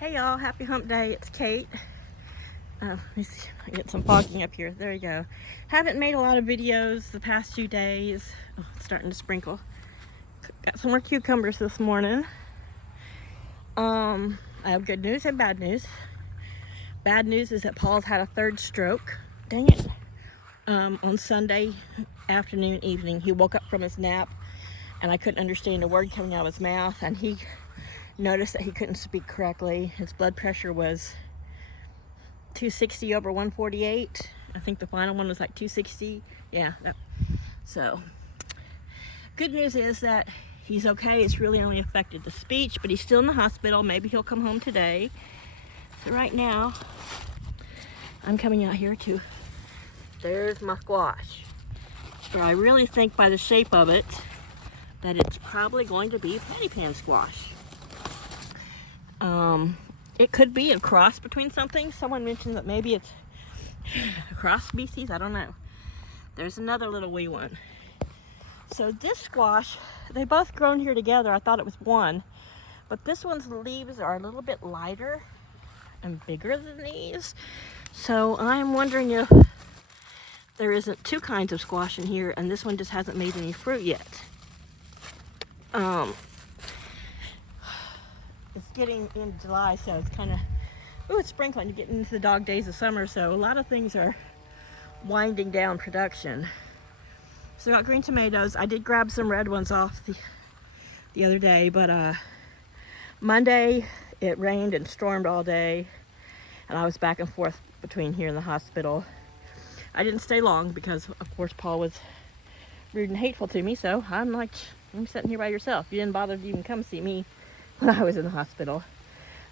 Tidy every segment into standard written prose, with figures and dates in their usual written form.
Hey y'all, happy hump day. It's Kate. Let me see if I can get some fogging up here. There you go. Haven't made a lot of videos the past few days. Oh, it's starting to sprinkle. Got some more cucumbers this morning. I have good news and bad news. Bad news is that Paul's had a third stroke. Dang it. On Sunday afternoon, evening, he woke up from his nap and I couldn't understand a word coming out of his mouth, and he noticed that he couldn't speak correctly. His blood pressure was 260 over 148. I think the final one was like 260. Yeah. So good news is that he's okay. It's really only affected the speech, but he's still in the hospital. Maybe he'll come home today. So right now, I'm coming out here to, there's my squash. But I really think by the shape of it, that it's probably going to be patty pan squash. It could be a cross between something. Someone mentioned that maybe it's a cross species. I don't know. There's another little wee one. So this squash, they both grown here together. I thought it was one, but this one's leaves are a little bit lighter and bigger than these. So I'm wondering if there isn't two kinds of squash in here and this one just hasn't made any fruit yet. It's getting into July, so it's kind of, it's sprinkling, getting into the dog days of summer, so a lot of things are winding down production. So I got green tomatoes. I did grab some red ones off the other day, but Monday it rained and stormed all day, and I was back and forth between here and the hospital. I didn't stay long because, of course, Paul was rude and hateful to me, so I'm like, you're sitting here by yourself. You didn't bother to even come see me when I was in the hospital.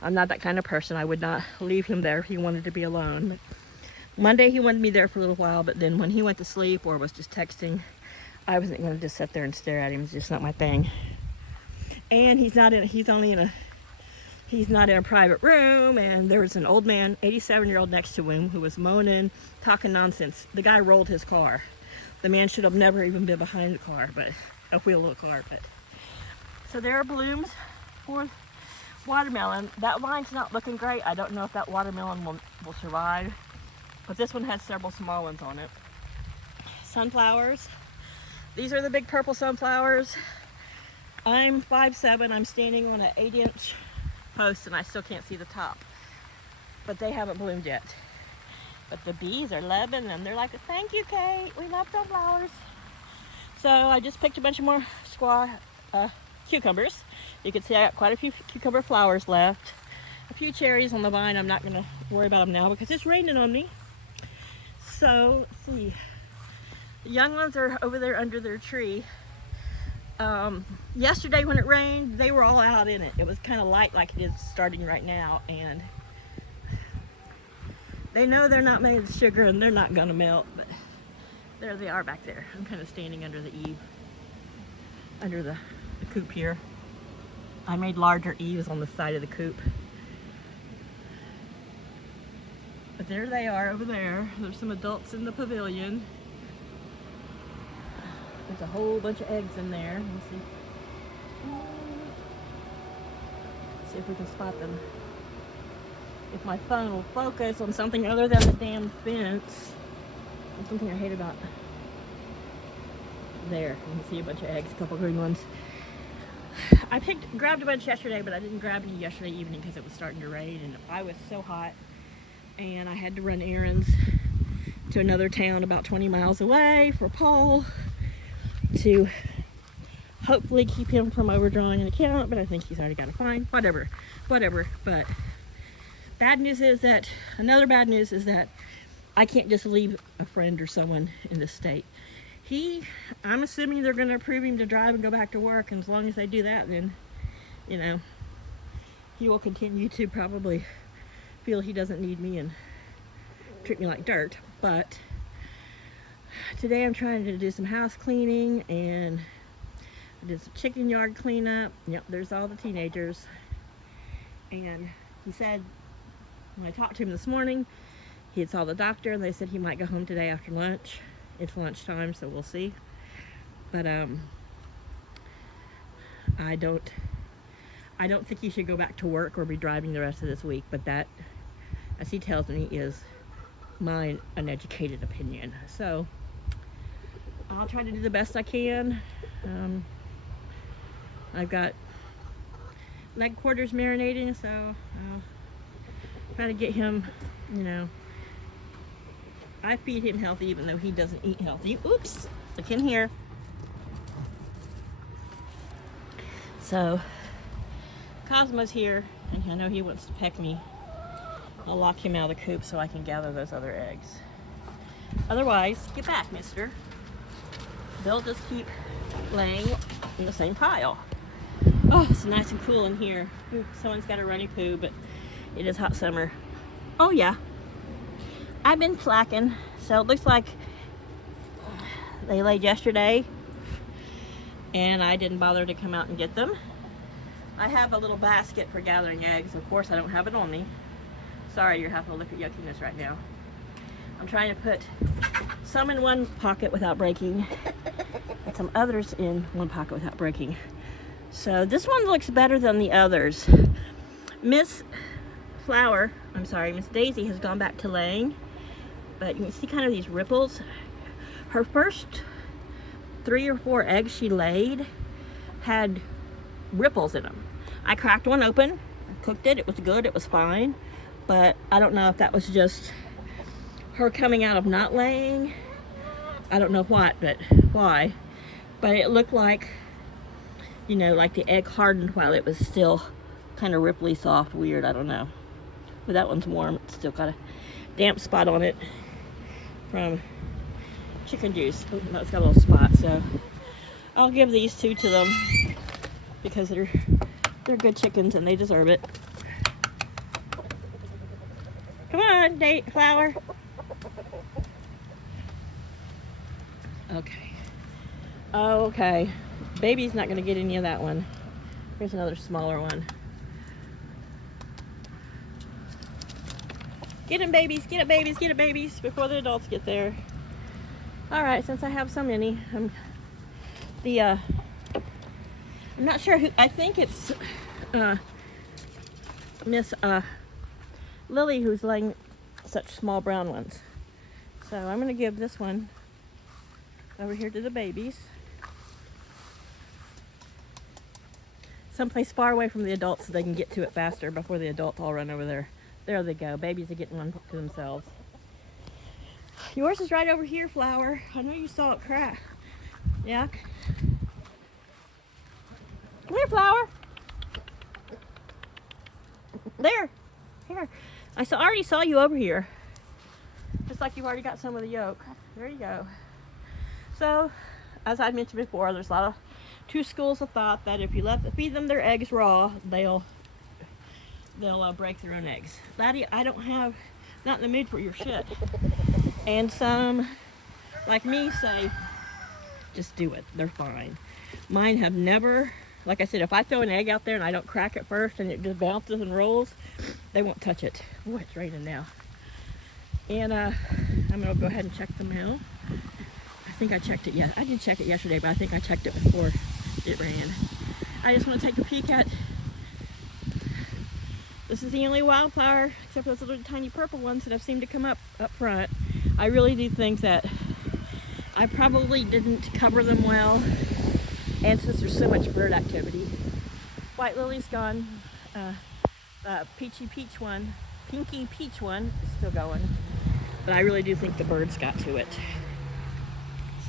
I'm not that kind of person. I would not leave him there if he wanted to be alone. But Monday he wanted me there for a little while, but then when he went to sleep or was just texting, I wasn't going to just sit there and stare at him. It's just not my thing. And he's not in a private room, and there was an old man, 87-year-old next to him, who was moaning, talking nonsense. The guy rolled his car. The man should have never even been behind the car, but a wheel of a car. But so there are blooms for watermelon. That vine's not looking great. I don't know if that watermelon will survive, but this one has several small ones on it. Sunflowers. These are the big purple sunflowers. I'm 5'7". I'm standing on an 8-inch post and I still can't see the top, but they haven't bloomed yet. But the bees are loving them. They're like, thank you, Kate, we love sunflowers. So I just picked a bunch of more cucumbers. You can see I got quite a few cucumber flowers left. A few cherries on the vine. I'm not going to worry about them now because it's raining on me. So let's see. The young ones are over there under their tree. Yesterday when it rained, they were all out in it. It was kind of light like it is starting right now, and they know they're not made of sugar and they're not going to melt, but there they are back there. I'm kind of standing under the eave, under the coop here. I made larger eaves on the side of the coop. But there they are over there. There's some adults in the pavilion. There's a whole bunch of eggs in there. Let's see. See if we can spot them. If my phone will focus on something other than the damn fence. That's something I hate about. There, you can see a bunch of eggs, a couple green ones. I grabbed a bunch yesterday, but I didn't grab any yesterday evening because it was starting to rain and I was so hot. And I had to run errands to another town about 20 miles away for Paul to hopefully keep him from overdrawing an account, but I think he's already got a fine. Whatever. But another bad news is that I can't just leave a friend or someone in this state. I'm assuming they're going to approve him to drive and go back to work, and as long as they do that, then, he will continue to probably feel he doesn't need me and treat me like dirt. But today I'm trying to do some house cleaning, and I did some chicken yard cleanup. Yep, there's all the teenagers. And he said, when I talked to him this morning, he had saw the doctor and they said he might go home today after lunch. It's lunchtime, so we'll see. But I don't think he should go back to work or be driving the rest of this week, but that, as he tells me, is my uneducated opinion. So I'll try to do the best I can. I've got leg quarters marinating, so I'll try to get him, you know, I feed him healthy even though he doesn't eat healthy. Oops, look in here. So Cosmo's here, and I know he wants to peck me. I'll lock him out of the coop so I can gather those other eggs. Otherwise, get back, mister. They'll just keep laying in the same pile. Oh, it's nice and cool in here. Ooh, someone's got a runny poo, but it is hot summer. Oh yeah, I've been slacking, so it looks like they laid yesterday and I didn't bother to come out and get them. I have a little basket for gathering eggs. Of course, I don't have it on me. Sorry, you're having to look at yuckiness right now. I'm trying to put some in one pocket without breaking and some others in one pocket without breaking. So this one looks better than the others. Miss Daisy has gone back to laying, but you can see kind of these ripples. Her first 3 or 4 eggs she laid had ripples in them. I cracked one open, cooked it, it was good, it was fine, but I don't know if that was just her coming out of not laying. I don't know why, but it looked like, you know, like the egg hardened while it was still kind of ripply soft, weird, I don't know. But that one's warm, it's still got a damp spot on it from chicken juice. Oh, no, it's got a little spot, so I'll give these 2 to them because they're good chickens and they deserve it. Come on, Flower. Okay. Oh, okay. Baby's not gonna get any of that one. Here's another smaller one. Get them, babies, get it, babies, get it, babies, before the adults get there. All right, since I have so many, I'm not sure who, I think it's Miss Lily who's laying such small brown ones. So I'm gonna give this one over here to the babies. Someplace far away from the adults so they can get to it faster before the adults all run over there. There they go. Babies are getting one to themselves. Yours is right over here, Flower. I know you saw it crack. Yeah. Come here, Flower. There. Here. Already saw you over here. Just like you've already got some of the yolk. There you go. So, as I mentioned before, there's a lot of 2 schools of thought that if you feed them their eggs raw, they'll break their own eggs. Laddie, not in the mood for your shit. And some, like me, say, just do it. They're fine. Mine have never, like I said, if I throw an egg out there and I don't crack it first and it just bounces and rolls, they won't touch it. Boy, it's raining now. And I'm gonna go ahead and check them now. I think I checked it yet. I didn't check it yesterday, but I think I checked it before it ran. I just want to take a peek at, this is the only wildflower, except for those little tiny purple ones that have seemed to come up front. I really do think that I probably didn't cover them well, and since there's so much bird activity. White lily's gone. Pinky peach one is still going, but I really do think the birds got to it.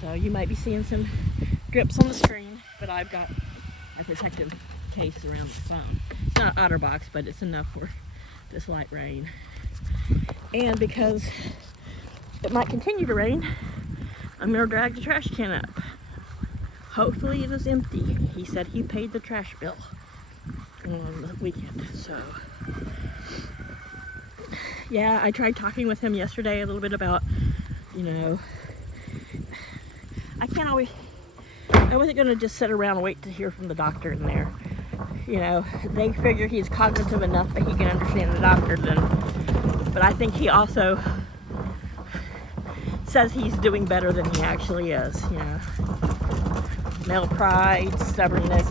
So you might be seeing some drips on the screen, but I've got a protective case around the phone. It's not an OtterBox, but it's enough for this light rain. And because it might continue to rain, I'm gonna drag the trash can up. Hopefully it is empty. He said he paid the trash bill on the weekend, so. Yeah, I tried talking with him yesterday a little bit about, you know, I wasn't gonna just sit around and wait to hear from the doctor in there. You know, they figure he's cognitive enough that he can understand the doctor then. But I think he also says he's doing better than he actually is, you know. Male pride, stubbornness.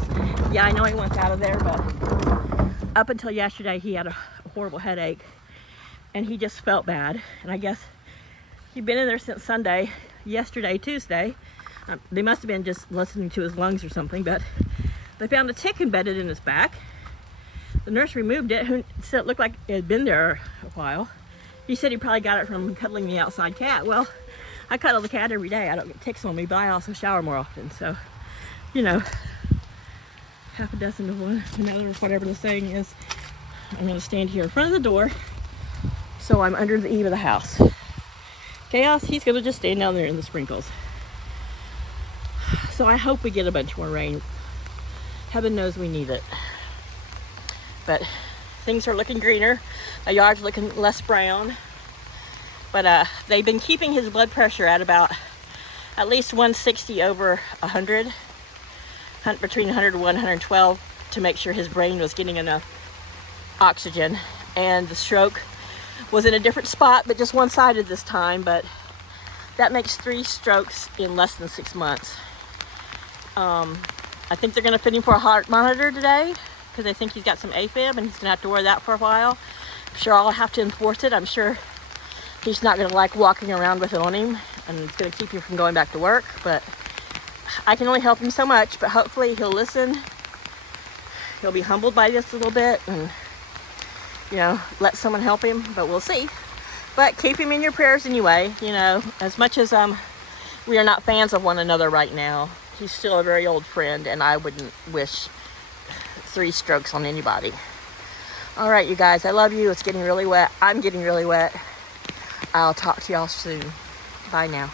Yeah, I know he wants out of there, but up until yesterday, he had a horrible headache, and he just felt bad. And I guess he'd been in there since Sunday. Yesterday, Tuesday, they must have been just listening to his lungs or something, but they found a tick embedded in his back. The nurse removed it. Who said it looked like it had been there a while. He said he probably got it from cuddling the outside cat. Well, I cuddle the cat every day. I don't get ticks on me, but I also shower more often. So, you know, half a dozen of one, another, whatever the saying is. I'm going to stand here in front of the door, so I'm under the eave of the house. Chaos, he's going to just stand down there in the sprinkles. So I hope we get a bunch more rain. Heaven knows we need it. But things are looking greener. My yard's looking less brown. But they've been keeping his blood pressure at about at least 160 over 100. Between 101 and 112 to make sure his brain was getting enough oxygen. And the stroke was in a different spot, but just one-sided this time. But that makes 3 strokes in less than 6 months. I think they're going to fit him for a heart monitor today because they think he's got some AFib and he's going to have to wear that for a while. I'm sure I'll have to enforce it. I'm sure he's not going to like walking around with it on him, and it's going to keep him from going back to work. But I can only help him so much, but hopefully he'll listen. He'll be humbled by this a little bit and, you know, let someone help him, but we'll see. But keep him in your prayers anyway. You know, as much as we are not fans of one another right now, he's still a very old friend, and I wouldn't wish 3 strokes on anybody. All right, you guys, I love you. It's getting really wet. I'm getting really wet. I'll talk to y'all soon. Bye now.